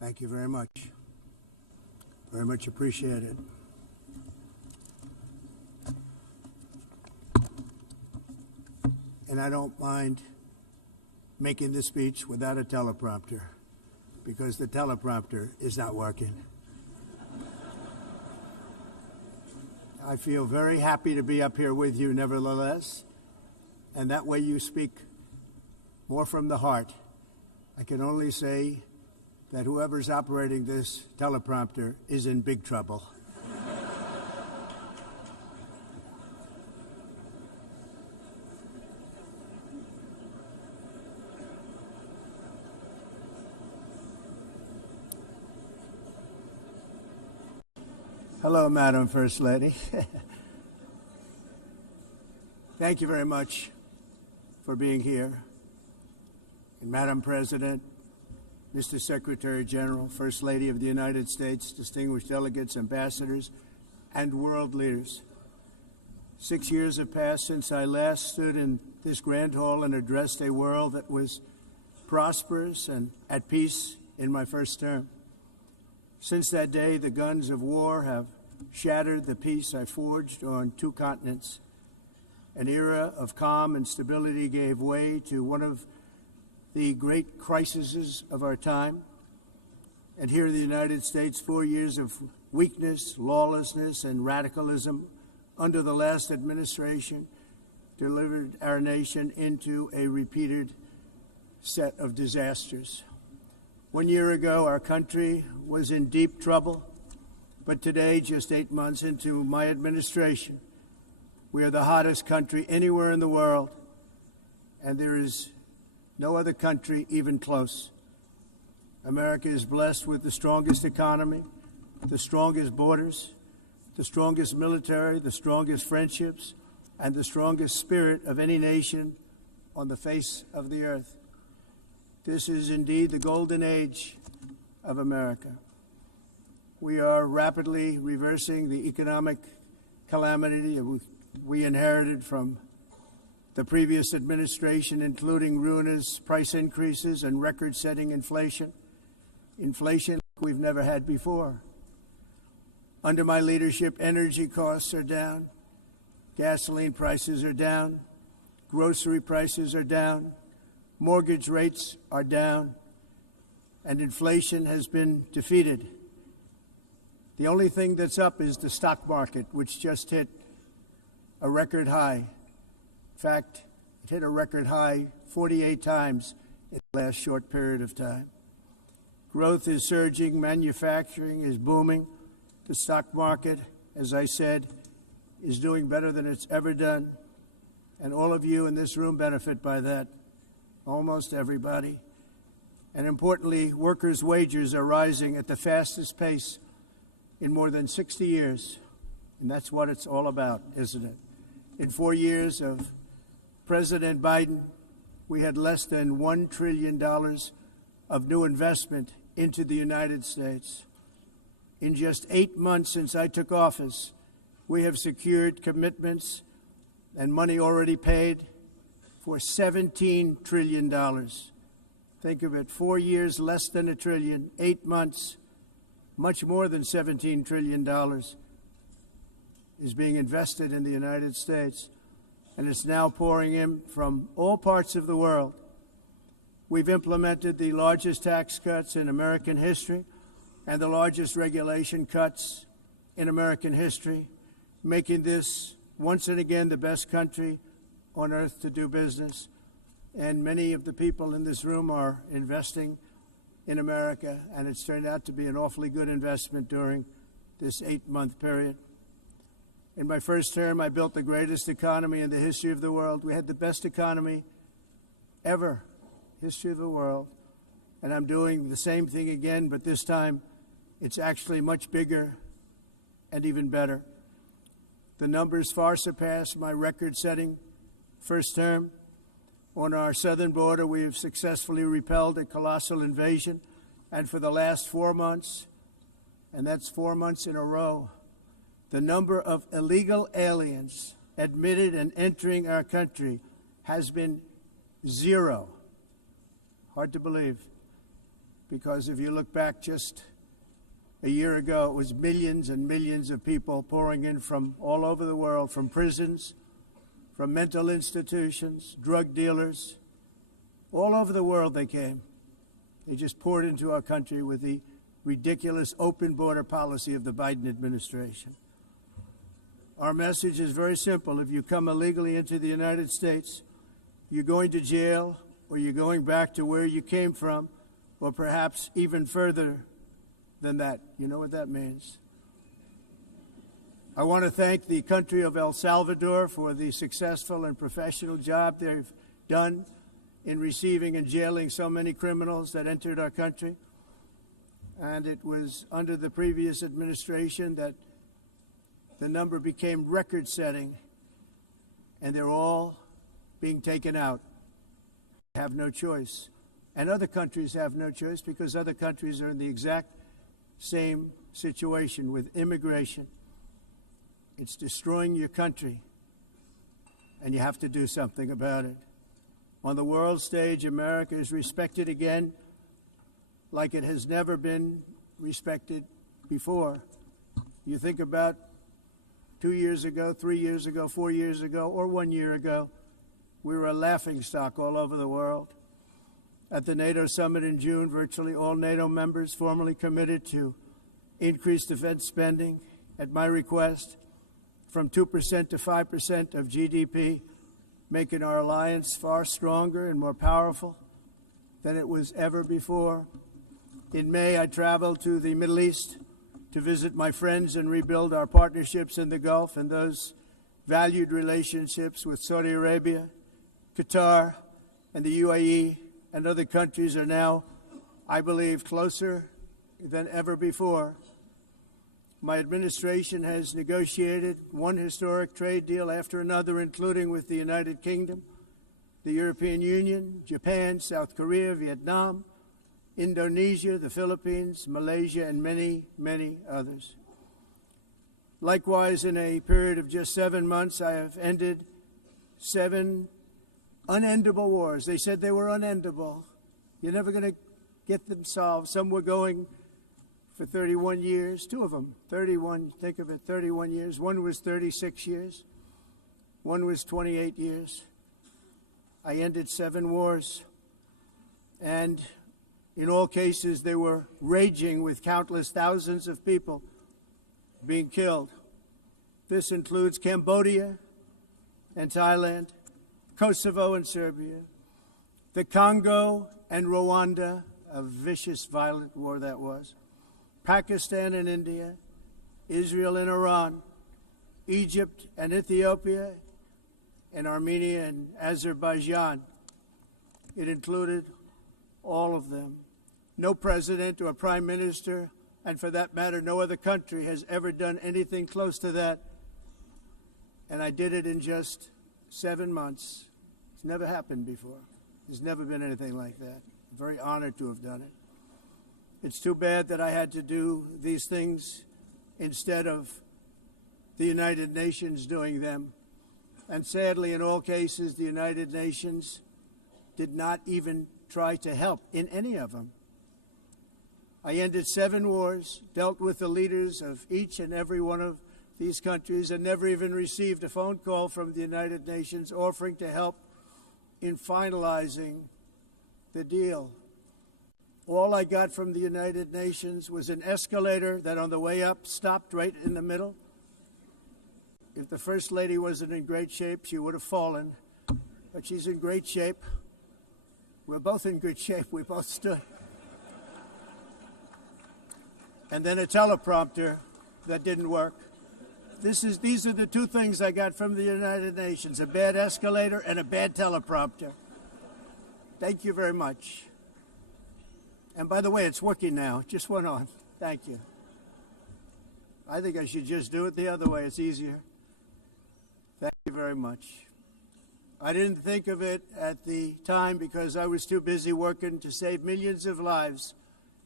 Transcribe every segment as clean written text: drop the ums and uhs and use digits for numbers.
Thank you very much. Very much appreciated. And I don't mind making this speech without a teleprompter, because the teleprompter is not working. I feel very happy to be up here with you nevertheless, and that way you speak more from the heart. I can only say that whoever's operating this teleprompter is in big trouble. Hello, Madam First Lady. Thank you very much for being here. And Madam President, Mr. Secretary General, First Lady of the United States, distinguished delegates, ambassadors, and world leaders. 6 years have passed since I last stood in this grand hall and addressed a world that was prosperous and at peace in my first term. Since that day, the guns of war have shattered the peace I forged on 2 continents. An era of calm and stability gave way to one of the great crises of our time. And here in the United States, 4 years of weakness, lawlessness, and radicalism under the last administration delivered our nation into a repeated set of disasters. 1 year ago, our country was in deep trouble, but today, just 8 months into my administration, we are the hottest country anywhere in the world, and there is no other country even close. America is blessed with the strongest economy, the strongest borders, the strongest military, the strongest friendships, and the strongest spirit of any nation on the face of the earth. This is indeed the golden age of America. We are rapidly reversing the economic calamity we inherited from the previous administration, including ruinous price increases and record-setting inflation like we've never had before. Under my leadership, energy costs are down, gasoline prices are down, grocery prices are down, mortgage rates are down, and inflation has been defeated. The only thing that's up is the stock market, which just hit a record high. In fact, it hit a record high 48 times in the last short period of time. Growth is surging, manufacturing is booming. The stock market, as I said, is doing better than it's ever done. And all of you in this room benefit by that, almost everybody. And importantly, workers' wages are rising at the fastest pace in more than 60 years. And that's what it's all about, isn't it? In 4 years of President Biden, we had less than $1 trillion of new investment into the United States. In just 8 months since I took office, we have secured commitments and money already paid for $17 trillion. Think of it, 4 years, less than $1 trillion, 8 months, much more than $17 trillion is being invested in the United States, and it's now pouring in from all parts of the world. We've implemented the largest tax cuts in American history and the largest regulation cuts in American history, making this once and again the best country on earth to do business. And many of the people in this room are investing in America, and it's turned out to be an awfully good investment during this 8-month period. In my first term, I built the greatest economy in the history of the world. We had the best economy ever, history of the world. And I'm doing the same thing again, but this time it's actually much bigger and even better. The numbers far surpass my record-setting first term. On our southern border, we have successfully repelled a colossal invasion. And for the last 4 months, and that's 4 months in a row, the number of illegal aliens admitted and entering our country has been 0. Hard to believe. because if you look back just a year ago, it was millions and millions of people pouring in from all over the world, from prisons, from mental institutions, drug dealers. All over the world they came. They just poured into our country with the ridiculous open border policy of the Biden administration. Our message is very simple. If you come illegally into the United States, you're going to jail, or you're going back to where you came from, or perhaps even further than that. You know what that means. I want to thank the country of El Salvador for the successful and professional job they've done in receiving and jailing so many criminals that entered our country. And it was under the previous administration that the number became record-setting, and they're all being taken out. They have no choice. And other countries have no choice, because other countries are in the exact same situation with immigration. It's destroying your country, and you have to do something about it. On the world stage, America is respected again like it has never been respected before. You think about 2 years ago, 3 years ago, 4 years ago, or 1 year ago, we were a laughingstock all over the world. At the NATO summit in June, virtually all NATO members formally committed to increase defense spending, at my request, from 2% to 5% of GDP, making our alliance far stronger and more powerful than it was ever before. In May, I traveled to the Middle East to visit my friends and rebuild our partnerships in the Gulf and those valued relationships with Saudi Arabia, Qatar, and the UAE, and other countries are now, I believe, closer than ever before. My administration has negotiated one historic trade deal after another, including with the United Kingdom, the European Union, Japan, South Korea, Vietnam, Indonesia, the Philippines, Malaysia, and many, many others. Likewise, in a period of just 7 months, I have ended 7 unendable wars. They said they were unendable. You're never going to get them solved. Some were going for 31 years, 2 of them, 31, think of it, 31 years. One was 36 years. One was 28 years. I ended 7 wars. And in all cases, they were raging with countless thousands of people being killed. This includes Cambodia and Thailand, Kosovo and Serbia, the Congo and Rwanda, a vicious, violent war that was, Pakistan and India, Israel and Iran, Egypt and Ethiopia, and Armenia and Azerbaijan. It included all of them. No president or prime minister, and for that matter, no other country has ever done anything close to that. And I did it in just 7 months. It's never happened before. There's never been anything like that. I'm very honored to have done it. It's too bad that I had to do these things instead of the United Nations doing them. And sadly, in all cases, the United Nations did not even try to help in any of them. I ended 7 wars, dealt with the leaders of each and every one of these countries, and never even received a phone call from the United Nations offering to help in finalizing the deal. All I got from the United Nations was an escalator that on the way up stopped right in the middle. If the First Lady wasn't in great shape, she would have fallen, but she's in great shape. We're both in good shape. We both stood. And then a teleprompter that didn't work. These are the 2 things I got from the United Nations, a bad escalator and a bad teleprompter. Thank you very much. And by the way, it's working now. It just went on. Thank you. I think I should just do it the other way. It's easier. Thank you very much. I didn't think of it at the time because I was too busy working to save millions of lives.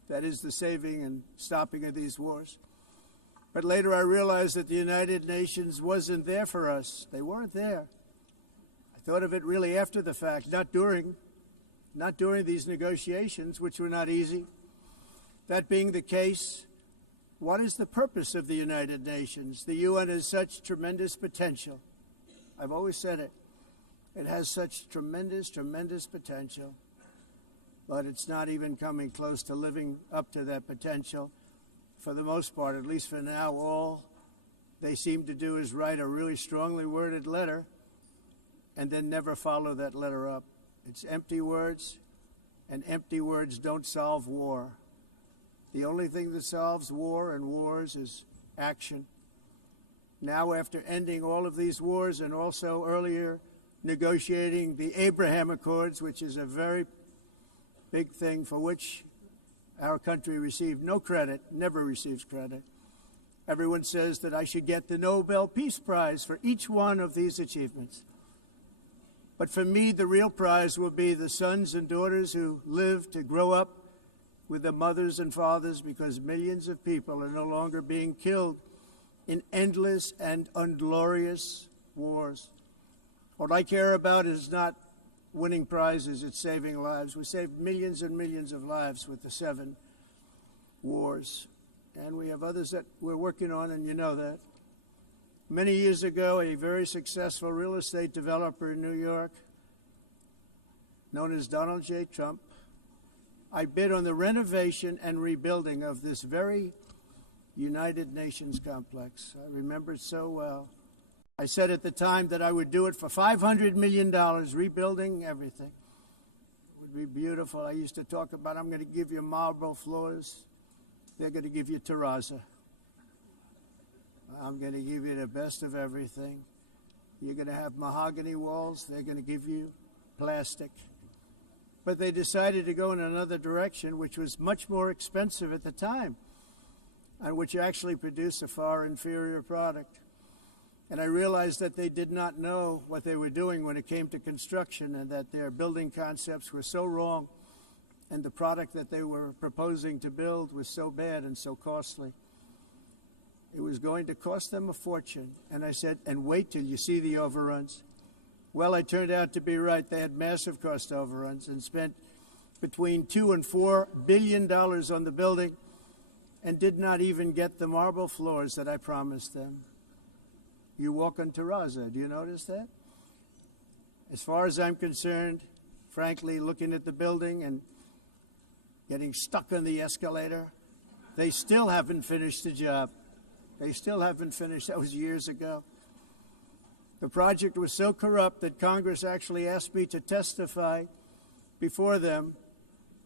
That is the saving and stopping of these wars. But later I realized that the United Nations wasn't there for us. They weren't there. I thought of it really after the fact, not during these negotiations, which were not easy. That being the case, what is the purpose of the United Nations? The UN has such tremendous potential. I've always said it. It has such tremendous, tremendous potential, but it's not even coming close to living up to that potential. For the most part, at least for now, all they seem to do is write a really strongly worded letter and then never follow that letter up. It's empty words, and empty words don't solve war. The only thing that solves war and wars is action. Now, after ending all of these wars and also earlier negotiating the Abraham Accords, which is a very big thing for which our country received no credit, never receives credit. Everyone says that I should get the Nobel Peace Prize for each one of these achievements. But for me, the real prize will be the sons and daughters who live to grow up with their mothers and fathers, because millions of people are no longer being killed in endless and unglorious wars. What I care about is not winning prizes, it's saving lives. We saved millions and millions of lives with the 7 wars. And we have others that we're working on, and you know that. Many years ago, a very successful real estate developer in New York, known as Donald J. Trump, I bid on the renovation and rebuilding of this very United Nations complex. I remember it so well. I said at the time that I would do it for $500 million, rebuilding everything. It would be beautiful. I used to talk about, I'm going to give you marble floors. They're going to give you terrazzo. I'm going to give you the best of everything. You're going to have mahogany walls. They're going to give you plastic. But they decided to go in another direction, which was much more expensive at the time, and which actually produced a far inferior product. And I realized that they did not know what they were doing when it came to construction, and that their building concepts were so wrong, and the product that they were proposing to build was so bad and so costly. It was going to cost them a fortune. And I said, and wait till you see the overruns. Well, I turned out to be right. They had massive cost overruns and spent between $2 and $4 billion on the building and did not even get the marble floors that I promised them. You walk on terrazzo. Do you notice that? As far as I'm concerned, frankly, looking at the building and getting stuck on the escalator, they still haven't finished the job. They still haven't finished. That was years ago. The project was so corrupt that Congress actually asked me to testify before them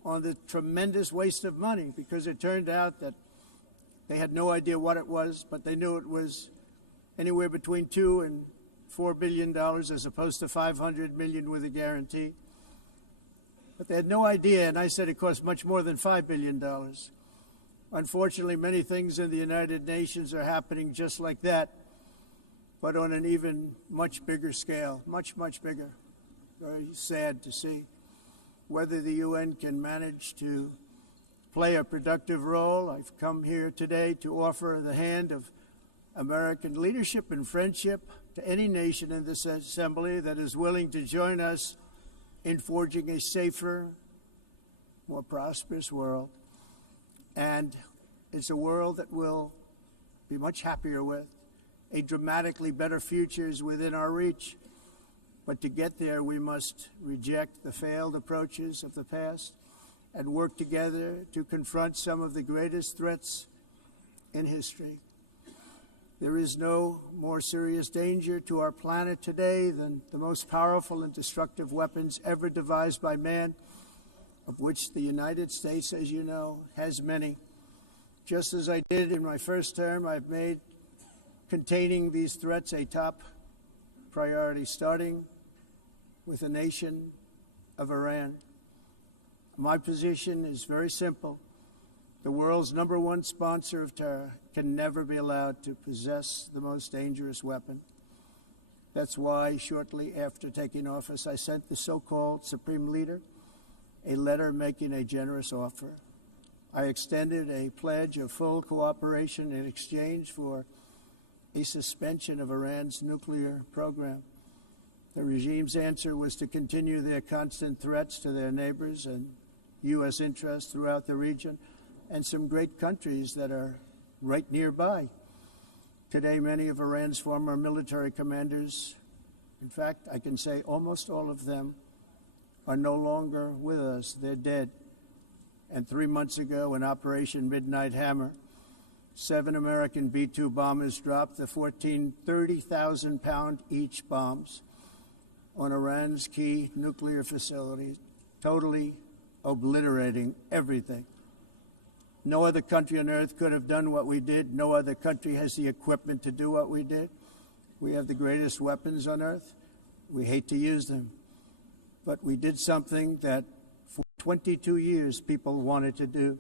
on the tremendous waste of money, because it turned out that they had no idea what it was, but they knew it was anywhere between $2 and $4 billion as opposed to $500 million with a guarantee. But they had no idea, and I said it cost much more than $5 billion. Unfortunately, many things in the United Nations are happening just like that, but on an even much bigger scale, much, much bigger. Very sad to see. Whether the UN can manage to play a productive role, I've come here today to offer the hand of American leadership and friendship to any nation in this assembly that is willing to join us in forging a safer, more prosperous world. And it's a world that we'll be much happier with. A dramatically better future is within our reach. But to get there, we must reject the failed approaches of the past and work together to confront some of the greatest threats in history. There is no more serious danger to our planet today than the most powerful and destructive weapons ever devised by man, of which the United States, as you know, has many. Just as I did in my first term, I've made containing these threats a top priority, starting with the nation of Iran. My position is very simple. The world's #1 sponsor of terror can never be allowed to possess the most dangerous weapon. That's why, shortly after taking office, I sent the so-called Supreme Leader a letter making a generous offer. I extended a pledge of full cooperation in exchange for a suspension of Iran's nuclear program. The regime's answer was to continue their constant threats to their neighbors and U.S. interests throughout the region, and some great countries that are right nearby. Today, many of Iran's former military commanders, in fact, I can say almost all of them, are no longer with us. They're dead. And 3 months ago, in Operation Midnight Hammer, 7 American B-2 bombers dropped the 14 30,000-pound each bombs on Iran's key nuclear facilities, totally obliterating everything. No other country on earth could have done what we did. No other country has the equipment to do what we did. We have the greatest weapons on earth. We hate to use them. But we did something that for 22 years people wanted to do.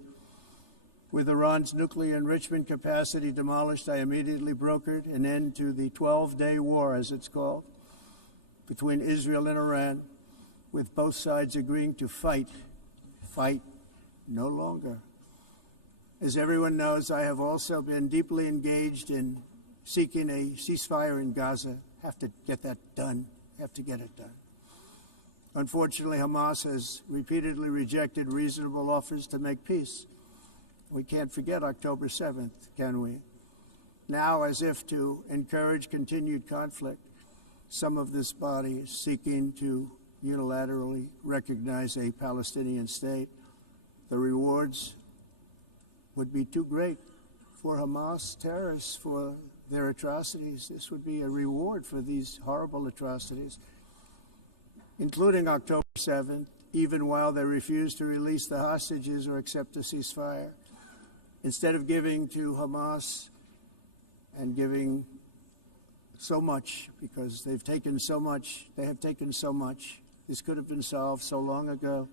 With Iran's nuclear enrichment capacity demolished, I immediately brokered an end to the 12-day war, as it's called, between Israel and Iran, with both sides agreeing to fight no longer. As everyone knows, I have also been deeply engaged in seeking a ceasefire in Gaza. Have to get that done. Have to get it done. Unfortunately, Hamas has repeatedly rejected reasonable offers to make peace. We can't forget October 7th, can we? Now, as if to encourage continued conflict, some of this body is seeking to unilaterally recognize a Palestinian state. The rewards would be too great for Hamas terrorists for their atrocities. This would be a reward for these horrible atrocities, including October 7th, even while they refuse to release the hostages or accept a ceasefire. Instead of giving to Hamas and giving so much, because they've taken so much, this could have been solved so long ago.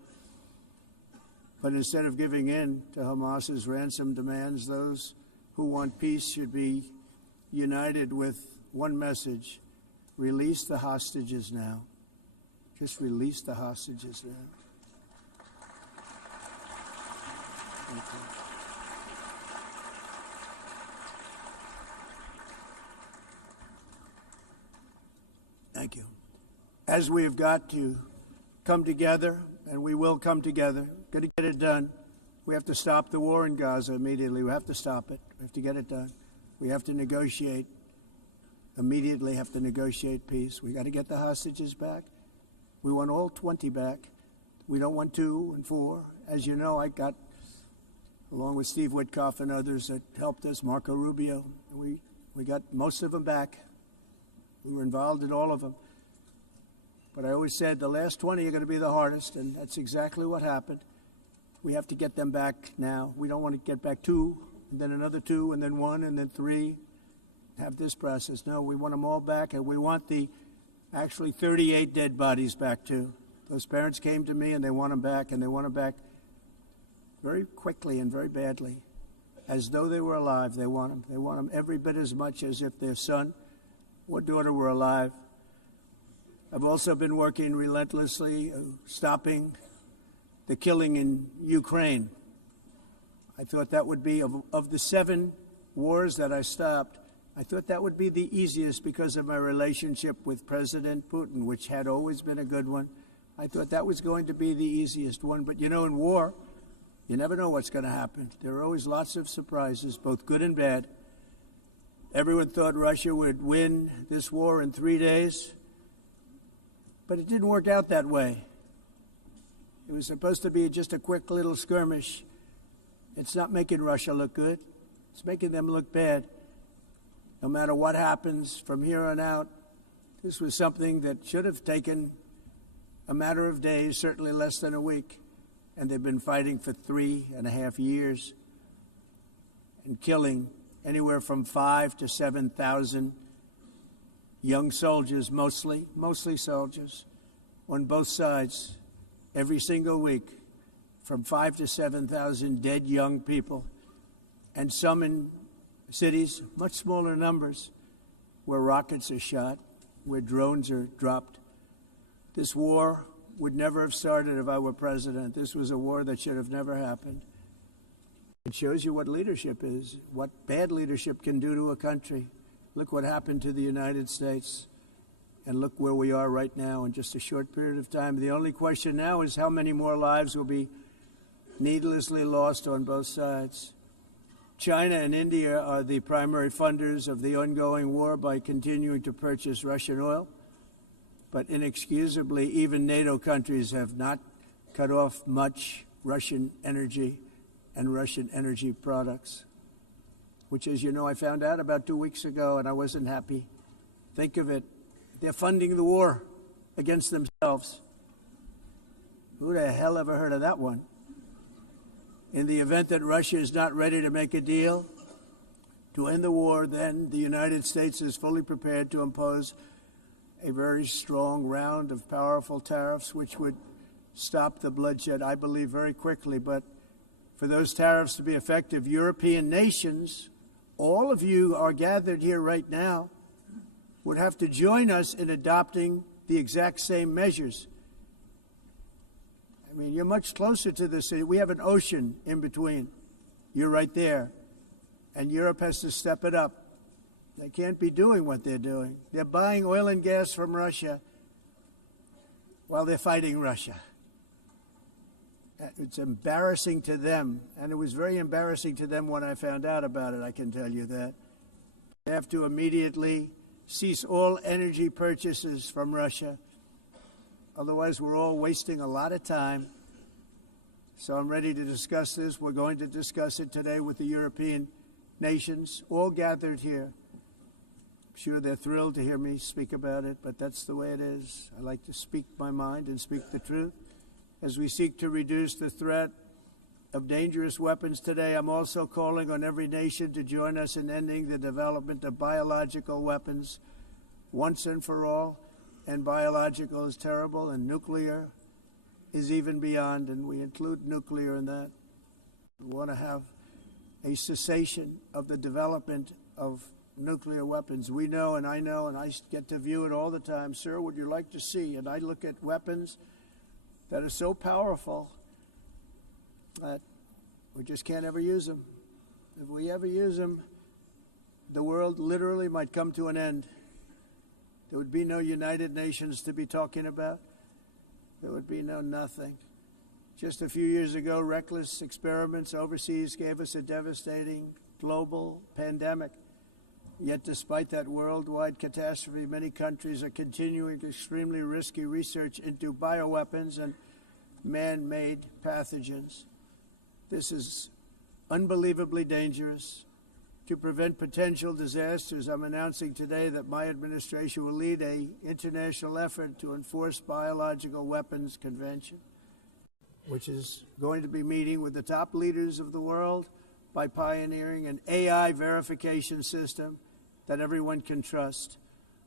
But instead of giving in to Hamas's ransom demands, those who want peace should be united with one message: release the hostages now. Just release the hostages now. Thank you. Thank you. As we have got to come together, and we will come together, got to get it done. We have to stop the war in Gaza immediately. We have to stop it. We have to get it done. We have to negotiate, immediately have to negotiate peace. We got to get the hostages back. We want all 20 back. We don't want 2 and 4. As you know, I got, along with Steve Witkoff and others that helped us, Marco Rubio, we got most of them back. We were involved in all of them. But I always said the last 20 are going to be the hardest, and that's exactly what happened. We have to get them back now. We don't want to get back 2, and then another 2, and then 1, and then 3, have this process. No, we want them all back, and we want the actually 38 dead bodies back too. Those parents came to me, and they want them back, and they want them back very quickly and very badly, as though they were alive. They want them. They want them every bit as much as if their son or daughter were alive. I've also been working relentlessly, stopping the killing in Ukraine. I thought that would be, of the 7 wars that I stopped, I thought that would be the easiest because of my relationship with President Putin, which had always been a good one. I thought that was going to be the easiest one. But, you know, in war, you never know what's going to happen. There are always lots of surprises, both good and bad. Everyone thought Russia would win this war in 3 days, but it didn't work out that way. It was supposed to be just a quick little skirmish. It's not making Russia look good. It's making them look bad. No matter what happens from here on out, this was something that should have taken a matter of days, certainly less than a week. And they've been fighting for 3.5 years and killing anywhere from 5,000 to 7,000 young soldiers, mostly soldiers, on both sides, every single week, from 5,000 to 7,000 dead young people, and some in cities, much smaller numbers, where rockets are shot, where drones are dropped. This war would never have started if I were president. This was a war that should have never happened. It shows you what leadership is, what bad leadership can do to a country. Look what happened to the United States, and look where we are right now in just a short period of time. The only question now is how many more lives will be needlessly lost on both sides. China and India are the primary funders of the ongoing war by continuing to purchase Russian oil. But inexcusably, even NATO countries have not cut off much Russian energy and Russian energy products, which, as you know, I found out about 2 weeks ago, and I wasn't happy. Think of it. They're funding the war against themselves. Who the hell ever heard of that one? In the event that Russia is not ready to make a deal to end the war, then the United States is fully prepared to impose a very strong round of powerful tariffs, which would stop the bloodshed, I believe, very quickly. But for those tariffs to be effective, European nations, all of you are gathered here right now, would have to join us in adopting the exact same measures. I mean, you're much closer to this. We have an ocean in between. You're right there. And Europe has to step it up. They can't be doing what they're doing. They're buying oil and gas from Russia while they're fighting Russia. It's embarrassing to them, and it was very embarrassing to them when I found out about it, I can tell you that. They have to immediately cease all energy purchases from Russia. Otherwise, we're all wasting a lot of time. So I'm ready to discuss this. We're going to discuss it today with the European nations, all gathered here. I'm sure they're thrilled to hear me speak about it, but that's the way it is. I like to speak my mind and speak the truth. As we seek to reduce the threat of dangerous weapons today, I'm also calling on every nation to join us in ending the development of biological weapons once and for all. And biological is terrible, and nuclear is even beyond, and we include nuclear in that. We want to have a cessation of the development of nuclear weapons. We know, and I get to view it all the time. Sir, would you like to see? And I look at weapons that are so powerful that we just can't ever use them. If we ever use them, the world literally might come to an end. There would be no United Nations to be talking about. There would be no nothing. Just a few years ago, reckless experiments overseas gave us a devastating global pandemic. Yet despite that worldwide catastrophe, many countries are continuing extremely risky research into bioweapons and man-made pathogens. This is unbelievably dangerous. To prevent potential disasters, I'm announcing today that my administration will lead an international effort to enforce biological weapons convention, which is going to be meeting with the top leaders of the world by pioneering an AI verification system that everyone can trust.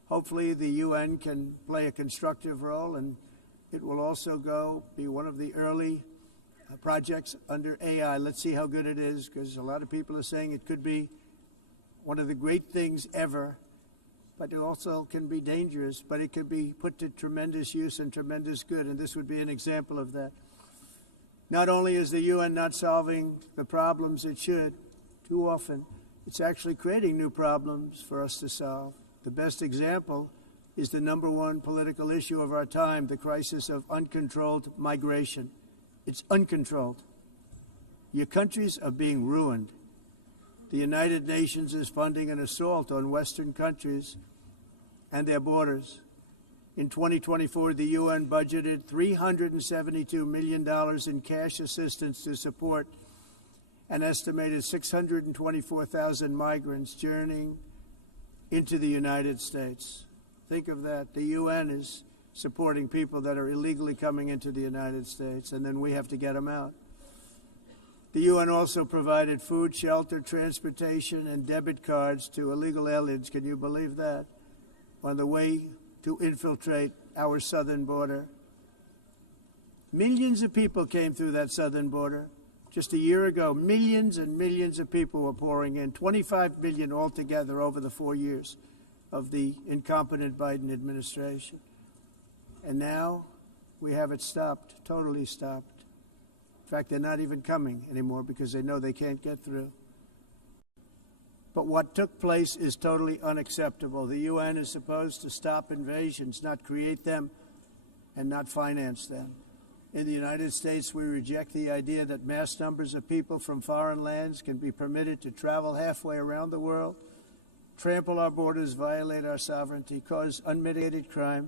Hopefully the UN can play a constructive role, and it will also be one of the early projects under AI. Let's see how good it is, because a lot of people are saying it could be one of the great things ever, but it also can be dangerous, but it could be put to tremendous use and tremendous good, and this would be an example of that. Not only is the UN not solving the problems it should, too often, it's actually creating new problems for us to solve. The best example is the #1 political issue of our time, the crisis of uncontrolled migration. It's uncontrolled. Your countries are being ruined. The United Nations is funding an assault on Western countries and their borders. In 2024, the UN budgeted $372 million in cash assistance to support an estimated 624,000 migrants journeying into the United States. Think of that. The UN is supporting people that are illegally coming into the United States, and then we have to get them out. The UN also provided food, shelter, transportation, and debit cards to illegal aliens. Can you believe that? On the way to infiltrate our southern border. Millions of people came through that southern border. Just a year ago, millions and millions of people were pouring in, 25 million altogether over the 4 years of the incompetent Biden administration. And now we have it stopped, totally stopped. In fact, they're not even coming anymore because they know they can't get through. But what took place is totally unacceptable. The UN is supposed to stop invasions, not create them and not finance them. In the United States, we reject the idea that mass numbers of people from foreign lands can be permitted to travel halfway around the world, trample our borders, violate our sovereignty, cause unmitigated crime,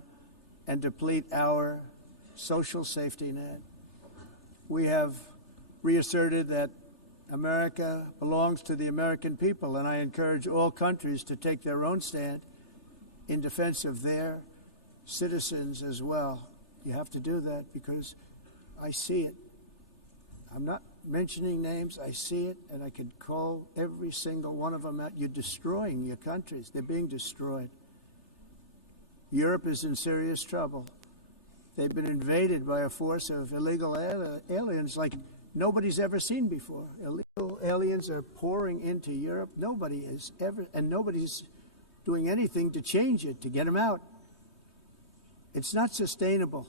and deplete our social safety net. We have reasserted that America belongs to the American people, and I encourage all countries to take their own stand in defense of their citizens as well. You have to do that because I see it. I'm not mentioning names. I see it, and I could call every single one of them out. You're destroying your countries. They're being destroyed. Europe is in serious trouble. They've been invaded by a force of illegal aliens like nobody's ever seen before. Illegal aliens are pouring into Europe. Nobody has ever, and nobody's doing anything to change it, to get them out. It's not sustainable.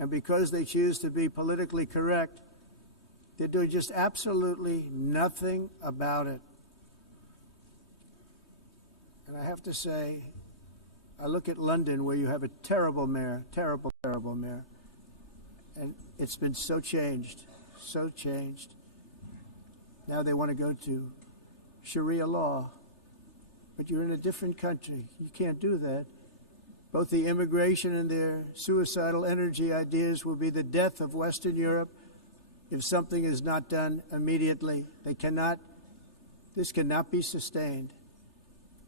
And because they choose to be politically correct, they're doing just absolutely nothing about it. And I have to say, I look at London, where you have a terrible mayor, terrible mayor, and it's been so changed, so changed. Now they want to go to Sharia law, but you're in a different country. You can't do that. Both the immigration and their suicidal energy ideas will be the death of Western Europe if something is not done immediately. This cannot be sustained.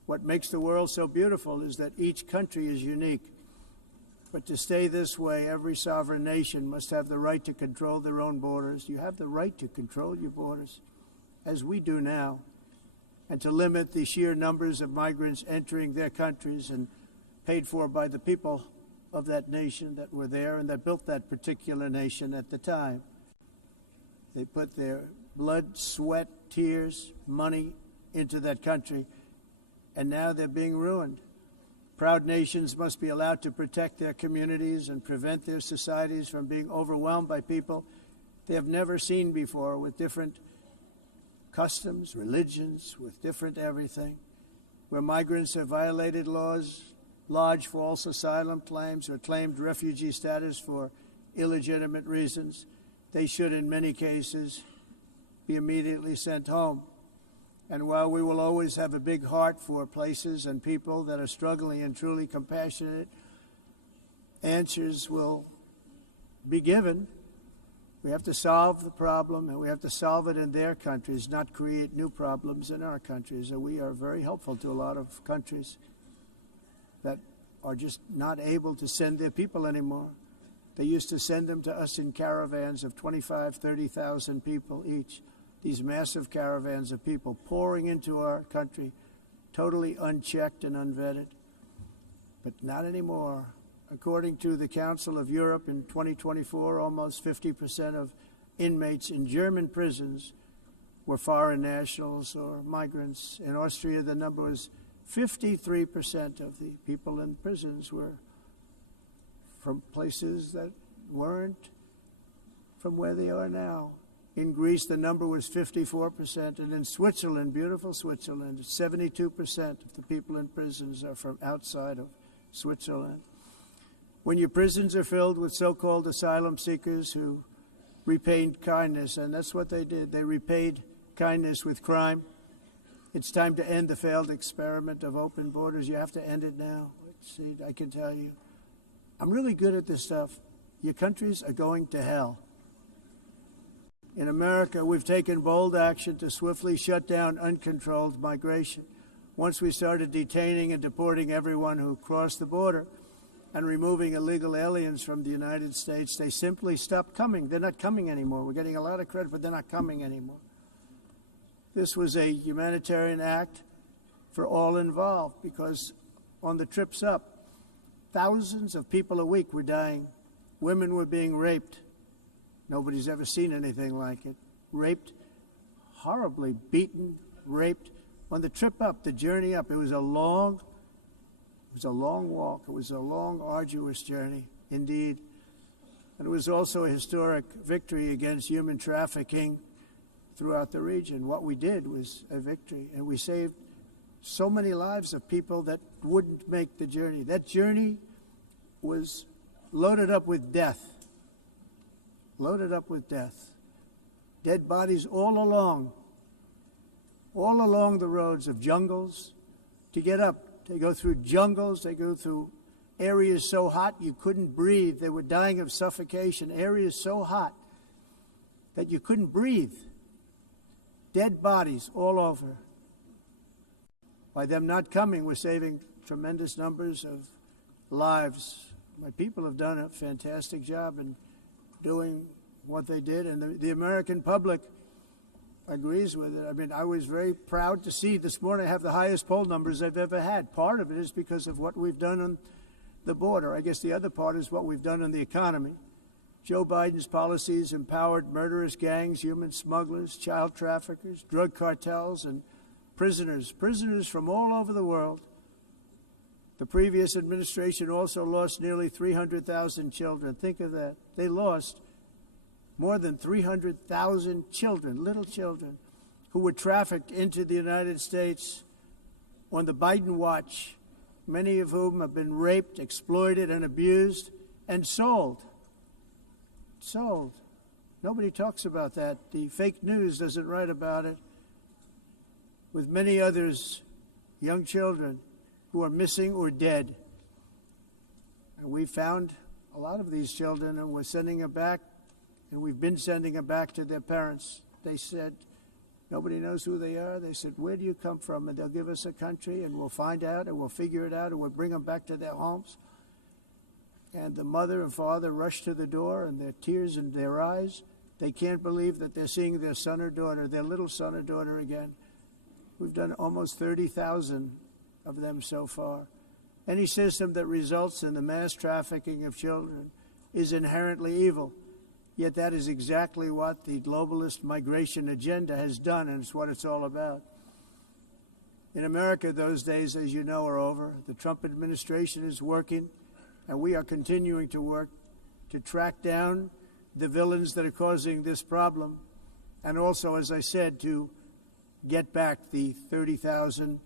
What makes the world so beautiful is that each country is unique. But to stay this way, every sovereign nation must have the right to control their own borders. You have the right to control your borders, as we do now, and to limit the sheer numbers of migrants entering their countries and paid for by the people of that nation that were there and that built that particular nation at the time. They put their blood, sweat, tears, money into that country, and now they're being ruined. Proud nations must be allowed to protect their communities and prevent their societies from being overwhelmed by people they have never seen before, with different customs, religions, with different everything. Where migrants have violated laws, lodged false asylum claims, or claimed refugee status for illegitimate reasons, they should, in many cases, be immediately sent home. And while we will always have a big heart for places and people that are struggling and truly compassionate, answers will be given. We have to solve the problem, and we have to solve it in their countries, not create new problems in our countries. And we are very helpful to a lot of countries that are just not able to send their people anymore. They used to send them to us in caravans of 25,000, 30,000 people each. These massive caravans of people pouring into our country, totally unchecked and unvetted. But not anymore. According to the Council of Europe, in 2024, almost 50% of inmates in German prisons were foreign nationals or migrants. In Austria, the number was 53% of the people in prisons were from places that weren't from where they are now. In Greece, the number was 54%, and in Switzerland, beautiful Switzerland, 72% of the people in prisons are from outside of Switzerland. When your prisons are filled with so-called asylum seekers who repaid kindness, and that's what they did, they repaid kindness with crime, it's time to end the failed experiment of open borders. You have to end it now. See, I can tell you, I'm really good at this stuff. Your countries are going to hell. In America, we've taken bold action to swiftly shut down uncontrolled migration. Once we started detaining and deporting everyone who crossed the border and removing illegal aliens from the United States, they simply stopped coming. They're not coming anymore. We're getting a lot of credit, but they're not coming anymore. This was a humanitarian act for all involved, because on the trips up, thousands of people a week were dying. Women were being raped. Nobody's ever seen anything like it. Raped, horribly beaten, raped. On the trip up, the journey up, it was a long walk. It was a long, arduous journey, indeed. And it was also a historic victory against human trafficking throughout the region. What we did was a victory, and we saved so many lives of people that wouldn't make the journey. That journey was loaded up with death. loaded up with death. Dead bodies all along the roads of jungles. To get up, they go through jungles, they go through areas so hot you couldn't breathe. They were dying of suffocation, areas so hot that you couldn't breathe. Dead bodies all over. By them not coming, we're saving tremendous numbers of lives. My people have done a fantastic job in doing what they did, and the American public agrees with it. I mean, I was very proud to see this morning I have the highest poll numbers I've ever had. Part of it is because of what we've done on the border. I guess the other part is what we've done on the economy. Joe Biden's policies empowered murderous gangs, human smugglers, child traffickers, drug cartels, and prisoners from all over the world. The previous administration also lost nearly 300,000 children. Think of that. They lost more than 300,000 children, little children, who were trafficked into the United States on the Biden watch, many of whom have been raped, exploited, and abused, and sold. Sold. Nobody talks about that. The fake news doesn't write about it. With many others, young children who are missing or dead. And we found a lot of these children, and we're sending them back, and we've been sending them back to their parents. They said, nobody knows who they are. They said, where do you come from? And they'll give us a country, and we'll find out, and we'll figure it out, and we'll bring them back to their homes. And the mother and father rush to the door, and their tears in their eyes. They can't believe that they're seeing their son or daughter, their little son or daughter again. We've done almost 30,000 of them so far. Any system that results in the mass trafficking of children is inherently evil. Yet that is exactly what the globalist migration agenda has done, and it's what it's all about. In America, those days, as you know, are over. The Trump administration is working, and we are continuing to work to track down the villains that are causing this problem, and also, as I said, to get back the 30,000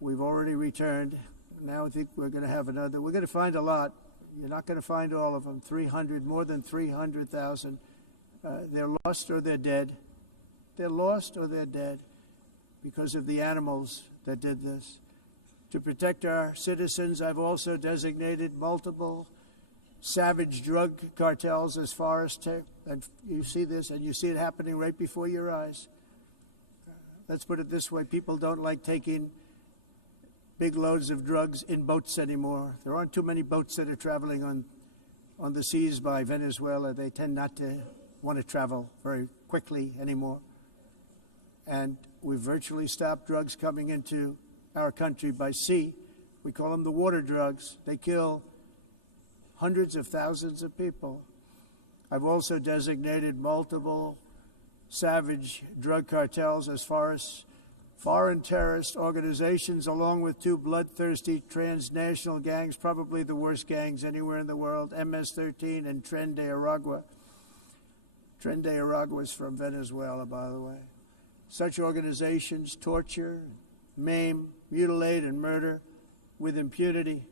we've already returned. Now I think we're going to have another. We're going to find a lot. You're not going to find all of them. 300, more than 300,000. They're lost or they're dead. They're lost or they're dead because of the animals that did this. To protect our citizens, I've also designated multiple savage drug cartels as far as and you see this, and you see it happening right before your eyes. Let's put it this way. People don't like taking big loads of drugs in boats anymore. There aren't too many boats that are traveling on the seas by Venezuela. They tend not to want to travel very quickly anymore. And we've virtually stopped drugs coming into our country by sea. We call them the water drugs. They kill hundreds of thousands of people. I've also designated multiple savage drug cartels as far as foreign terrorist organizations, along with two bloodthirsty transnational gangs, probably the worst gangs anywhere in the world, MS-13 and Tren de Aragua. Tren de Aragua is from Venezuela, by the way. Such organizations torture, maim, mutilate, and murder with impunity.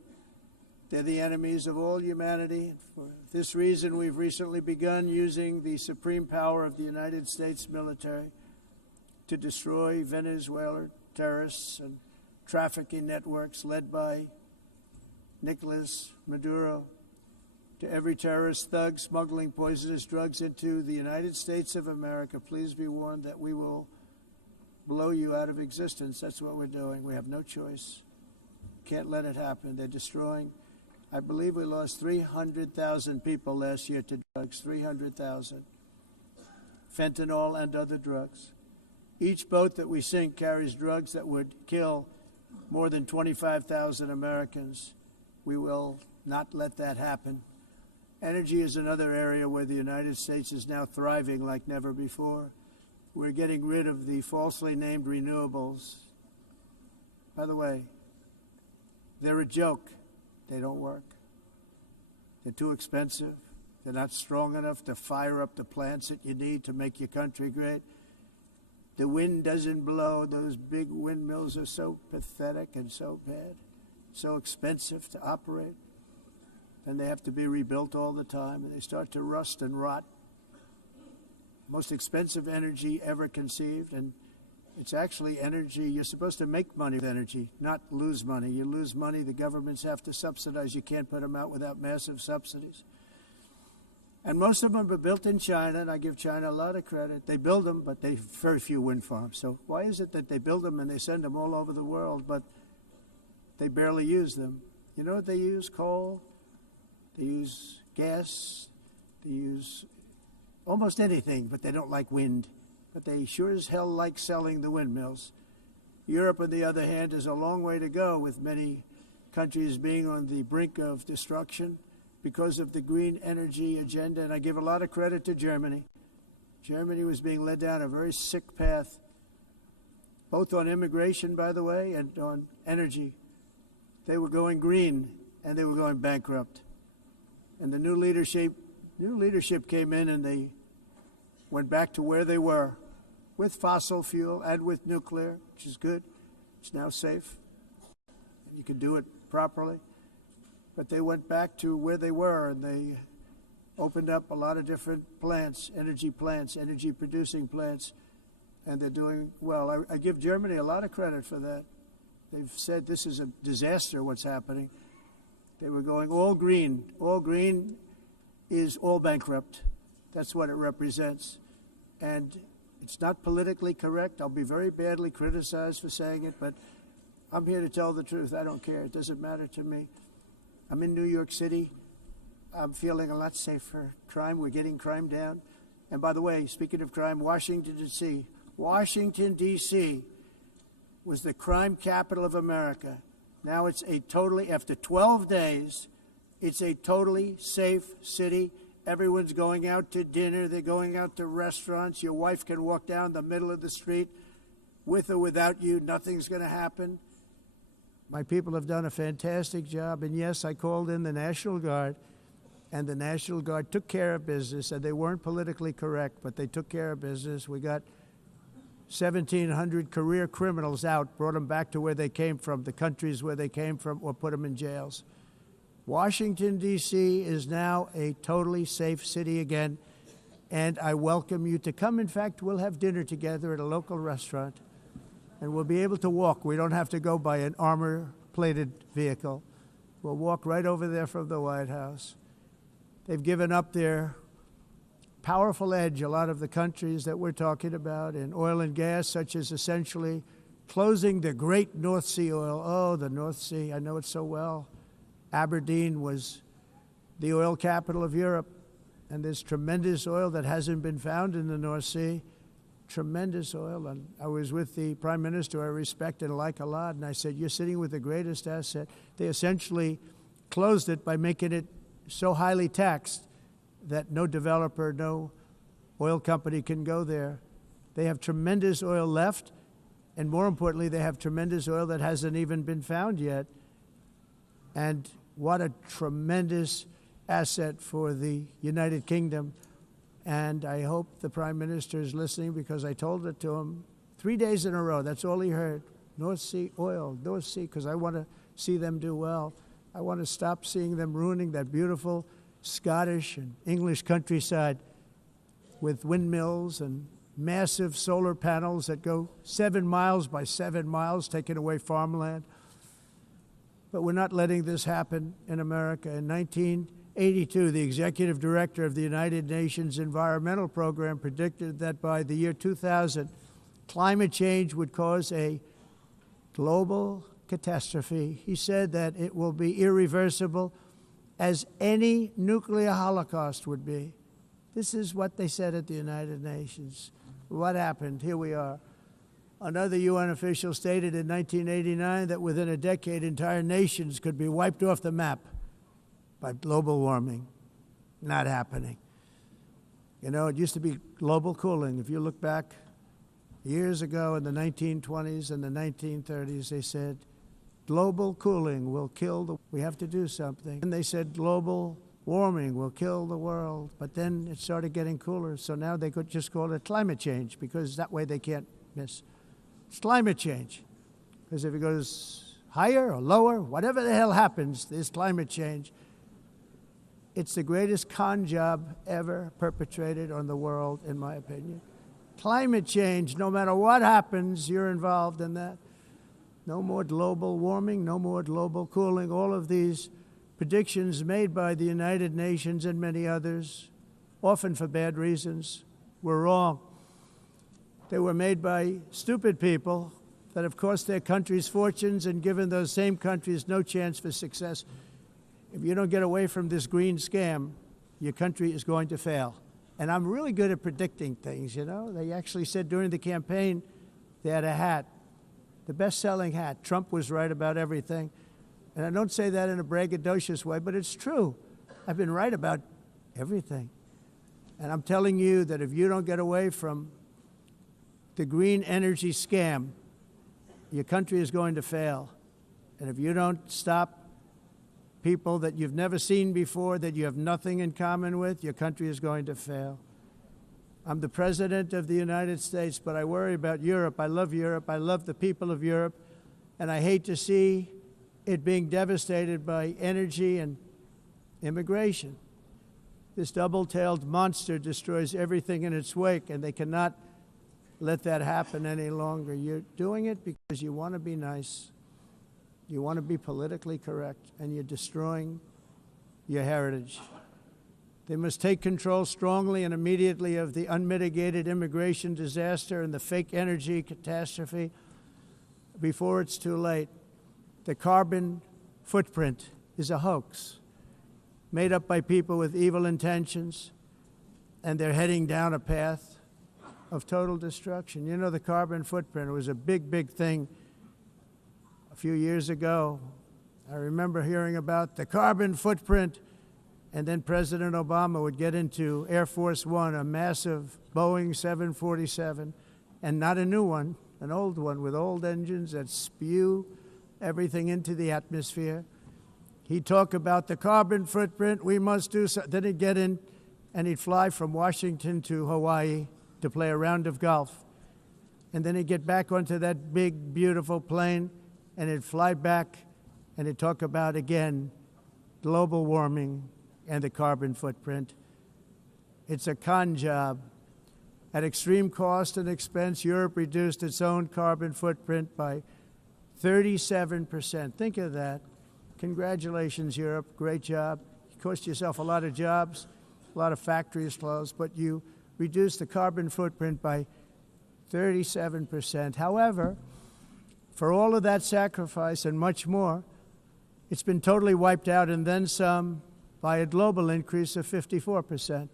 They're the enemies of all humanity. For this reason, we've recently begun using the supreme power of the United States military to destroy Venezuelan terrorists and trafficking networks led by Nicolas Maduro. To every terrorist thug smuggling poisonous drugs into the United States of America, please be warned that we will blow you out of existence. That's what we're doing. We have no choice. Can't let it happen. They're destroying. I believe we lost 300,000 people last year to drugs, 300,000. Fentanyl and other drugs. Each boat that we sink carries drugs that would kill more than 25,000 Americans. We will not let that happen. Energy is another area where the United States is now thriving like never before. We're getting rid of the falsely named renewables. By the way, they're a joke. They don't work. They're too expensive. They're not strong enough to fire up the plants that you need to make your country great. The wind doesn't blow. Those big windmills are so pathetic and so bad, so expensive to operate. And they have to be rebuilt all the time, and they start to rust and rot. most expensive energy ever conceived, and it's actually energy. You're supposed to make money with energy, not lose money. You lose money, the governments have to subsidize. You can't put them out without massive subsidies. And most of them are built in China, and I give China a lot of credit. They build them, but they have very few wind farms. So why is it that they build them and they send them all over the world, but they barely use them? You know what they use? Coal. They use gas. They use almost anything, but they don't like wind. But they sure as hell like selling the windmills. Europe, on the other hand, is a long way to go, with many countries being on the brink of destruction because of the green energy agenda. And I give a lot of credit to Germany. Germany was being led down a very sick path, both on immigration, by the way, and on energy. They were going green, and they were going bankrupt. And the new leadership came in, and they went back to where they were, with fossil fuel and with nuclear, which is good. It's now safe. You can do it properly. But they went back to where they were, and they opened up a lot of different plants, energy-producing plants, and they're doing well. I give Germany a lot of credit for that. They've said this is a disaster, what's happening. They were going all green. All green is all bankrupt. That's what it represents. And it's not politically correct. I'll be very badly criticized for saying it, but I'm here to tell the truth. I don't care. It doesn't matter to me. I'm in New York City. I'm feeling a lot safer. Crime, we're getting crime down. And by the way, speaking of crime, Washington, D.C. Washington, D.C. was the crime capital of America. Now it's a totally, after 12 days, it's a totally safe city. Everyone's going out to dinner. They're going out to restaurants. Your wife can walk down the middle of the street with or without you. Nothing's going to happen. My people have done a fantastic job. And yes, I called in the National Guard, and the National Guard took care of business, and they weren't politically correct, but they took care of business. We got 1,700 career criminals out, brought them back to where they came from, the countries where they came from, or put them in jails. Washington, D.C. is now a totally safe city again, and I welcome you to come. In fact, we'll have dinner together at a local restaurant, and we'll be able to walk. We don't have to go by an armor-plated vehicle. We'll walk right over there from the White House. They've given up their powerful edge, a lot of the countries that we're talking about, in oil and gas, such as essentially closing the great North Sea oil. Oh, the North Sea, I know it so well. Aberdeen was the oil capital of Europe, and there's tremendous oil that hasn't been found in the North Sea, tremendous oil. And I was with the Prime Minister I respect and like a lot, and I said, you're sitting with the greatest asset. They essentially closed it by making it so highly taxed that no developer, no oil company can go there. They have tremendous oil left, and more importantly, they have tremendous oil that hasn't even been found yet. And what a tremendous asset for the United Kingdom. And I hope the Prime Minister is listening, because I told it to him 3 days in a row. That's all he heard. North Sea oil, North Sea, because I want to see them do well. I want to stop seeing them ruining that beautiful Scottish and English countryside with windmills and massive solar panels that go 7 miles by 7 miles, taking away farmland. But we're not letting this happen in America. In 1982, the executive director of the United Nations Environmental Program predicted that by the year 2000, climate change would cause a global catastrophe. He said that it will be irreversible, as any nuclear holocaust would be. This is what they said at the United Nations. What happened? Here we are. Another UN official stated in 1989 that within a decade, entire nations could be wiped off the map by global warming. Not happening. You know, it used to be global cooling. If you look back years ago in the 1920s and the 1930s, they said, global cooling will kill the... We have to do something. And they said global warming will kill the world. But then it started getting cooler, so now they could just call it climate change, because that way they can't miss. It's climate change. Because if it goes higher or lower, whatever the hell happens, there's climate change. It's the greatest con job ever perpetrated on the world, in my opinion. Climate change, no matter what happens, you're involved in that. No more global warming, no more global cooling. All of these predictions made by the United Nations and many others, often for bad reasons, were wrong. They were made by stupid people that have cost their countries fortunes and given those same countries no chance for success. If you don't get away from this green scam, your country is going to fail. And I'm really good at predicting things, you know. They actually said during the campaign they had a hat, the best-selling hat. Trump was right about everything. And I don't say that in a braggadocious way, but it's true. I've been right about everything. And I'm telling you that if you don't get away from the green energy scam, your country is going to fail. And if you don't stop people that you've never seen before, that you have nothing in common with, your country is going to fail. I'm the President of the United States, but I worry about Europe. I love Europe. I love the people of Europe. And I hate to see it being devastated by energy and immigration. This double-tailed monster destroys everything in its wake, and they cannot let that happen any longer. You're doing it because you want to be nice. You want to be politically correct, and you're destroying your heritage. They must take control strongly and immediately of the unmitigated immigration disaster and the fake energy catastrophe before it's too late. The carbon footprint is a hoax made up by people with evil intentions, and they're heading down a path of total destruction. You know, the carbon footprint was a big, big thing a few years ago. I remember hearing about the carbon footprint, and then President Obama would get into Air Force One, a massive Boeing 747, and not a new one, an old one with old engines that spew everything into the atmosphere. He'd talk about the carbon footprint, we must do so. Then he'd get in and he'd fly from Washington to Hawaii to play a round of golf. And then he'd get back onto that big, beautiful plane and he'd fly back and he'd talk about, again, global warming and the carbon footprint. It's a con job. At extreme cost and expense, Europe reduced its own carbon footprint by 37%. Think of that. Congratulations, Europe. Great job. You cost yourself a lot of jobs, a lot of factories closed, but you reduced the carbon footprint by 37%. However, for all of that sacrifice and much more, it's been totally wiped out and then some by a global increase of 54%.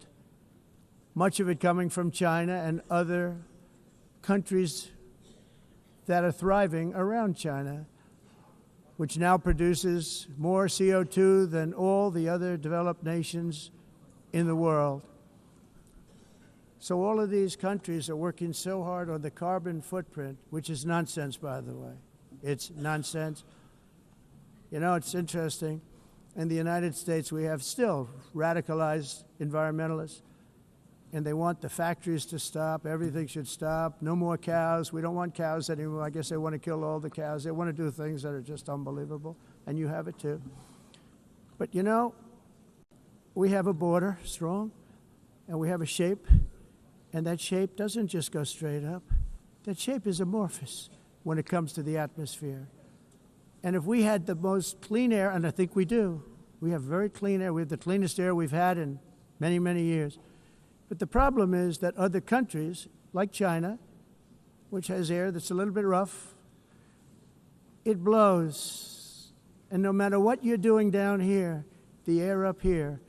Much of it coming from China and other countries that are thriving around China, which now produces more CO2 than all the other developed nations in the world. So all of these countries are working so hard on the carbon footprint, which is nonsense, by the way. It's nonsense. You know, it's interesting. In the United States, we have still radicalized environmentalists, and they want the factories to stop. Everything should stop. No more cows. We don't want cows anymore. I guess they want to kill all the cows. They want to do things that are just unbelievable, and you have it too. But you know, we have a border, strong, and we have a shape, and that shape doesn't just go straight up. That shape is amorphous when it comes to the atmosphere. And if we had the most clean air, and I think we do, we have very clean air. We have the cleanest air we've had in many, many years. But the problem is that other countries, like China, which has air that's a little bit rough, it blows. And no matter what you're doing down here, the air up here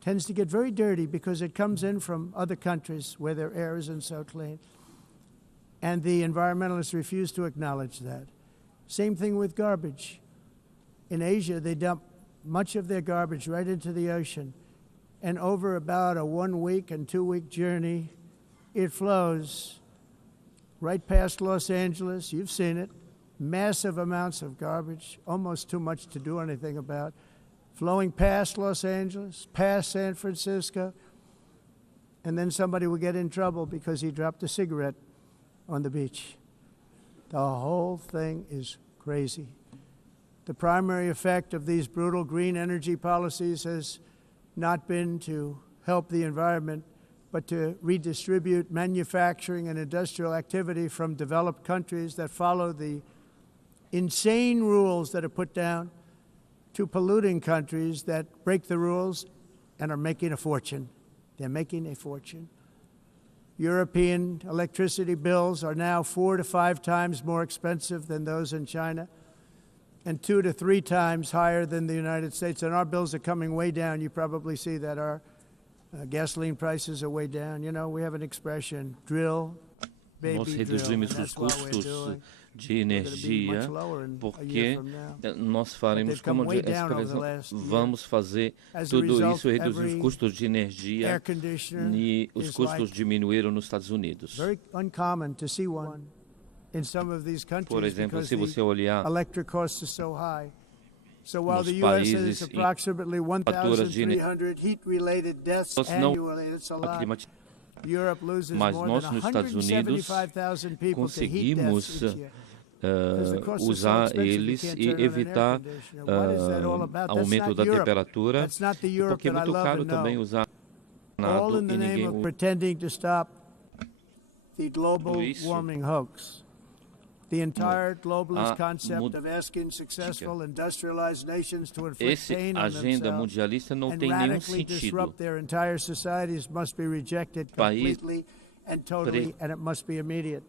tends to get very dirty because it comes in from other countries where their air isn't so clean. And the environmentalists refuse to acknowledge that. Same thing with garbage. In Asia, they dump much of their garbage right into the ocean. And over about a 1 week and 2 week journey, it flows right past Los Angeles. You've seen it. Massive amounts of garbage, almost too much to do anything about, flowing past Los Angeles, past San Francisco, and then somebody will get in trouble because he dropped a cigarette on the beach. The whole thing is crazy. The primary effect of these brutal green energy policies has not been to help the environment, but to redistribute manufacturing and industrial activity from developed countries that follow the insane rules that are put down to polluting countries that break the rules and are making a fortune. They're making a fortune. European electricity bills are now 4 to 5 times more expensive than those in China, and 2 to 3 times higher than the United States. And our bills are coming way down. You probably see that our gasoline prices are way down. You know, we have an expression, drill, baby, Nós drill. reduzimos And os that's what we're custos doing. de We're energia gonna be much lower in a porque year from now. nós faremos But they've come como way a down over the expressão, last year. vamos fazer As a tudo result, isso, reduzir os every custos de energia air conditioner e os is custos like diminuíram nos Estados Unidos. very uncommon to see one in some of these countries Por exemplo, because se você the olhar electric costs are so high. So while nos the U.S. países has approximately faturas de 1,300 heat-related deaths Nós não annually, it's a lot. climatizamos, Europe loses mas more nós than nos Estados Unidos 175,000 people to heat deaths conseguimos each year. Because the costs are so usar expensive, you eles can't e turn on an air evitar conditioner. What is that all about? That's aumento not da Europe. temperatura, That's not the Europe porque é that I muito love caro and know. também usar All nada in the e name ninguém of usa pretending to stop the global tudo isso. warming hoax. The entire globalist a concept of asking successful industrialized nations to inflict Esse pain on agenda themselves mundialista não and tem nenhum radically sentido. disrupt their entire societies must be rejected País completely and totally, and it must be immediate.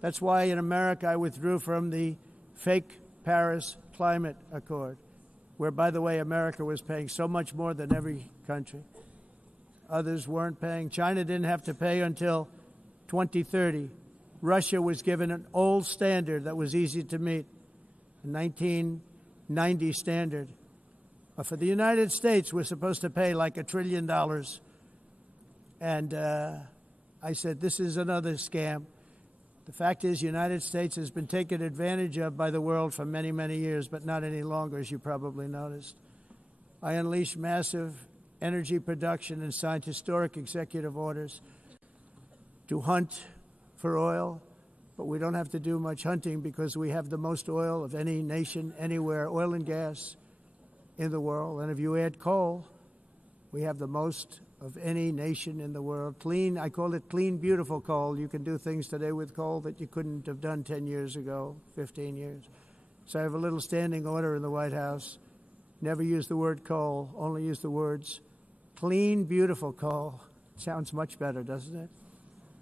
That's why in America I withdrew from the fake Paris Climate Accord, where, by the way, America was paying so much more than every country. Others weren't paying. China didn't have to pay until 2030. Russia was given an old standard that was easy to meet, a 1990 standard. But for the United States, we're supposed to pay like $1 trillion. And I said, this is another scam. The fact is, the United States has been taken advantage of by the world for many, many years, but not any longer, as you probably noticed. I unleashed massive energy production and signed historic executive orders to hunt for oil, but we don't have to do much hunting because we have the most oil of any nation anywhere, oil and gas in the world. And if you add coal, we have the most of any nation in the world. Clean, I call it clean, beautiful coal. You can do things today with coal that you couldn't have done 10 years ago, 15 years. So I have a little standing order in the White House. Never use the word coal, only use the words clean, beautiful coal. Sounds much better, doesn't it?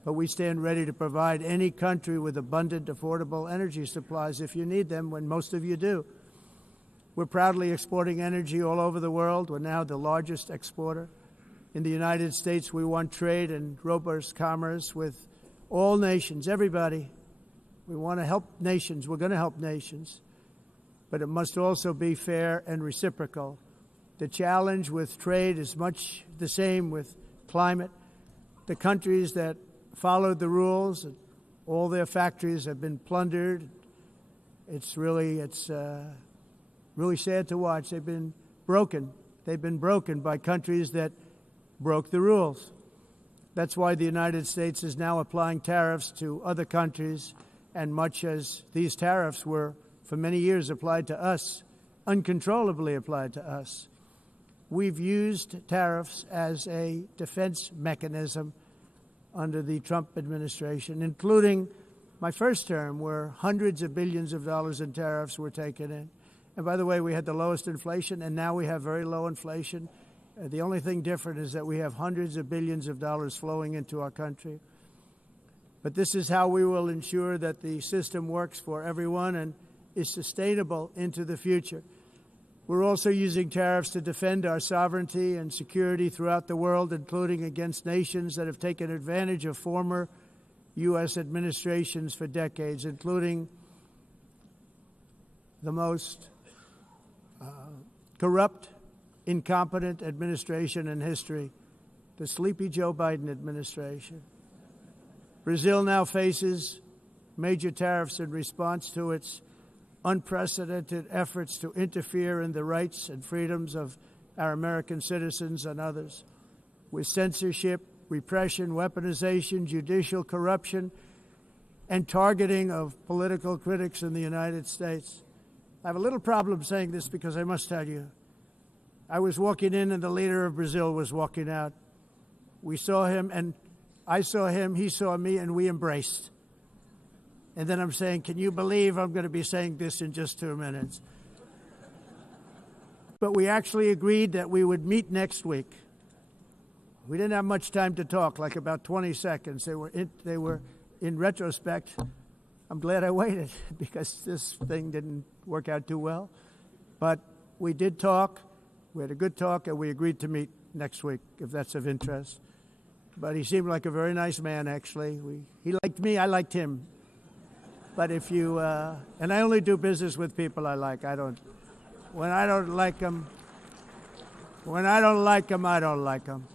But we stand ready to provide any country with abundant, affordable energy supplies if you need them, when most of you do. We're proudly exporting energy all over the world. We're now the largest exporter. In the United States, we want trade and robust commerce with all nations, everybody. We want to help nations. We're going to help nations. But it must also be fair and reciprocal. The challenge with trade is much the same with climate. The countries that followed the rules, all their factories have been plundered. It's really sad to watch. They've been broken. They've been broken by countries that broke the rules. That's why the United States is now applying tariffs to other countries, and much as these tariffs were for many years applied to us, uncontrollably applied to us. We've used tariffs as a defense mechanism under the Trump administration, including my first term, where hundreds of billions of dollars in tariffs were taken in. And by the way, we had the lowest inflation, and now we have very low inflation. The only thing different is that we have hundreds of billions of dollars flowing into our country. But this is how we will ensure that the system works for everyone and is sustainable into the future. We're also using tariffs to defend our sovereignty and security throughout the world, including against nations that have taken advantage of former U.S. administrations for decades, including the most corrupt, incompetent administration in history, the sleepy Joe Biden administration. Brazil now faces major tariffs in response to its unprecedented efforts to interfere in the rights and freedoms of our American citizens and others, with censorship, repression, weaponization, judicial corruption, and targeting of political critics in the United States. I have a little problem saying this because I must tell you, I was walking in and the leader of Brazil was walking out. We saw him and I saw him, he saw me, and we embraced. And then I'm saying, can you believe I'm going to be saying this in just 2 minutes? But we actually agreed that we would meet next week. We didn't have much time to talk, like about 20 seconds. They were in retrospect, I'm glad I waited because this thing didn't work out too well. But we did talk. We had a good talk, and we agreed to meet next week, if that's of interest. But he seemed like a very nice man, actually. He liked me, I liked him. But if you, and I only do business with people I like. When I don't like them, I don't like them.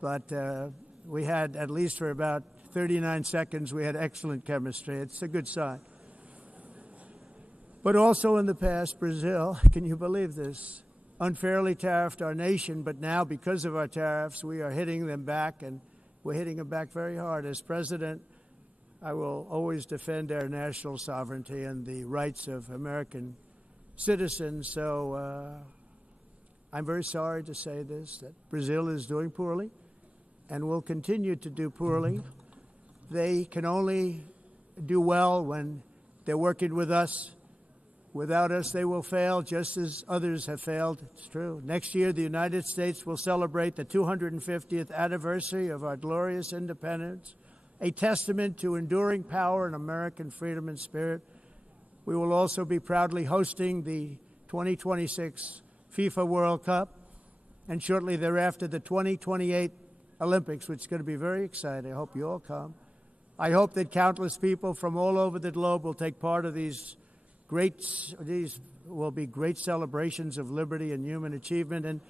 But we had, at least for about 39 seconds, we had excellent chemistry. It's a good sign. But also in the past, Brazil, can you believe this, unfairly tariffed our nation, but now because of our tariffs, we are hitting them back, and we're hitting them back very hard. As president, I will always defend our national sovereignty and the rights of American citizens. So I'm very sorry to say this, that Brazil is doing poorly and will continue to do poorly. They can only do well when they're working with us. Without us, they will fail, just as others have failed. It's true. Next year, the United States will celebrate the 250th anniversary of our glorious independence, a testament to enduring power and American freedom and spirit. We will also be proudly hosting the 2026 FIFA World Cup, and shortly thereafter, the 2028 Olympics, which is going to be very exciting. I hope you all come. I hope that countless people from all over the globe will take part of these will be great celebrations of liberty and human achievement, and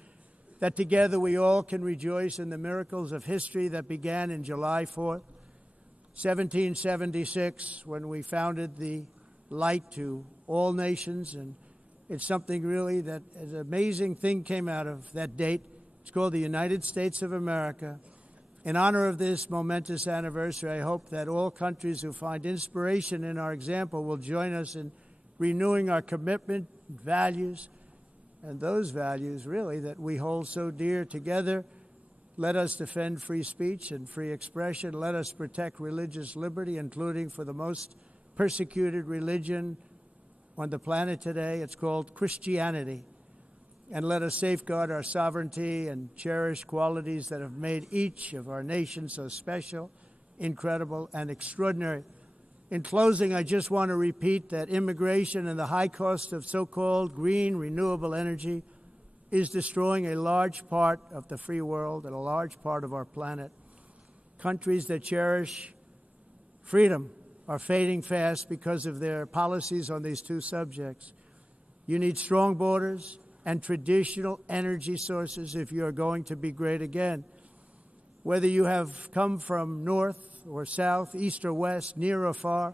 that together we all can rejoice in the miracles of history that began in July 4th, 1776, when we founded the light to all nations. And it's something really that an amazing thing came out of that date. It's called the United States of America. In honor of this momentous anniversary, I hope that all countries who find inspiration in our example will join us in renewing our commitment, values, and those values, really, that we hold so dear together. Let us defend free speech and free expression. Let us protect religious liberty, including for the most persecuted religion on the planet today. It's called Christianity. And let us safeguard our sovereignty and cherish qualities that have made each of our nations so special, incredible, and extraordinary. In closing, I just want to repeat that immigration and the high cost of so-called green renewable energy is destroying a large part of the free world and a large part of our planet. Countries that cherish freedom are fading fast because of their policies on these two subjects. You need strong borders and traditional energy sources if you are going to be great again. Whether you have come from north or south, east or west, near or far,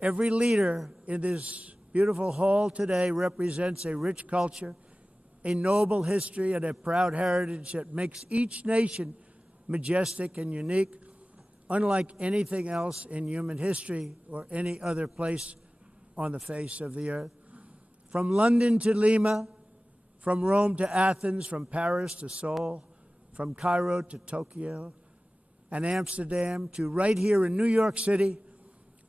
every leader in this beautiful hall today represents a rich culture, a noble history, and a proud heritage that makes each nation majestic and unique, unlike anything else in human history or any other place on the face of the earth. From London to Lima, from Rome to Athens, from Paris to Seoul, from Cairo to Tokyo and Amsterdam to right here in New York City,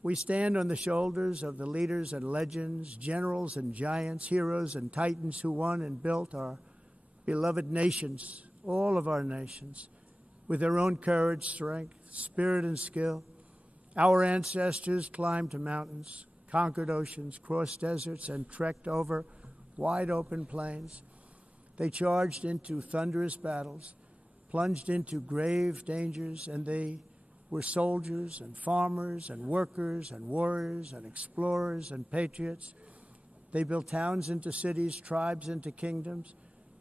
we stand on the shoulders of the leaders and legends, generals and giants, heroes and titans who won and built our beloved nations, all of our nations, with their own courage, strength, spirit, and skill. Our ancestors climbed mountains, conquered oceans, crossed deserts, and trekked over wide open plains. They charged into thunderous battles, plunged into grave dangers, and they were soldiers and farmers and workers and warriors and explorers and patriots. They built towns into cities, tribes into kingdoms,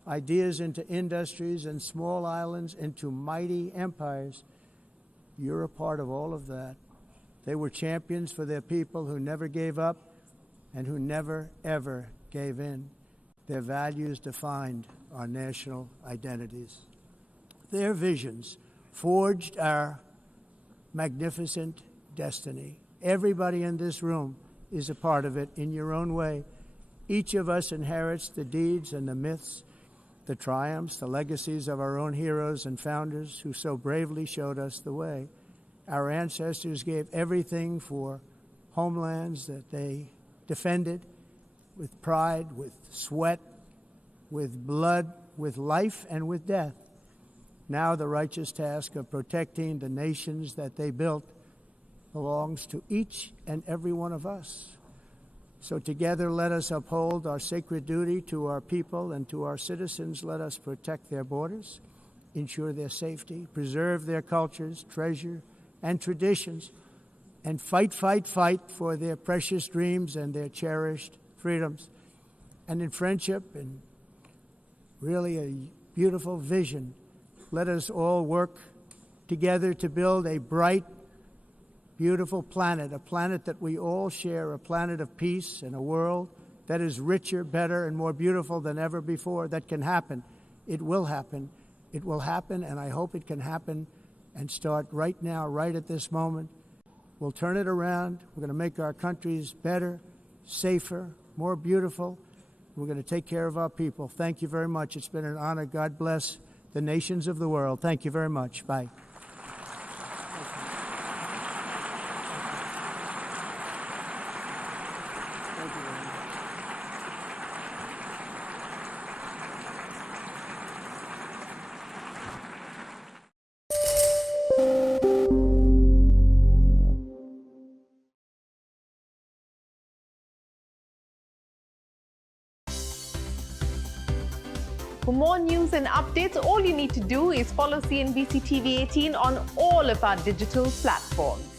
ideas into industries, and small islands into mighty empires. You're a part of all of that. They were champions for their people who never gave up and who never, ever gave in. Their values defined our national identities. Their visions forged our magnificent destiny. Everybody in this room is a part of it in your own way. Each of us inherits the deeds and the myths the triumphs, the legacies of our own heroes and founders who so bravely showed us the way. Our ancestors gave everything for homelands that they defended with pride, with sweat, with blood, with life, and with death. Now the righteous task of protecting the nations that they built belongs to each and every one of us. So together let us uphold our sacred duty to our people and to our citizens. Let us protect their borders, ensure their safety, preserve their cultures, treasure, and traditions, and fight for their precious dreams and their cherished freedoms. And in friendship and really a beautiful vision, let us all work together to build a bright, beautiful planet, a planet that we all share, a planet of peace and a world that is richer, better, and more beautiful than ever before. That can happen. It will happen. It will happen, and I hope it can happen and start right now, right at this moment. We'll turn it around. We're going to make our countries better, safer, more beautiful. We're going to take care of our people. Thank you very much. It's been an honor. God bless the nations of the world. Thank you very much. Bye. For more news and updates, all you need to do is follow CNBC TV 18 on all of our digital platforms.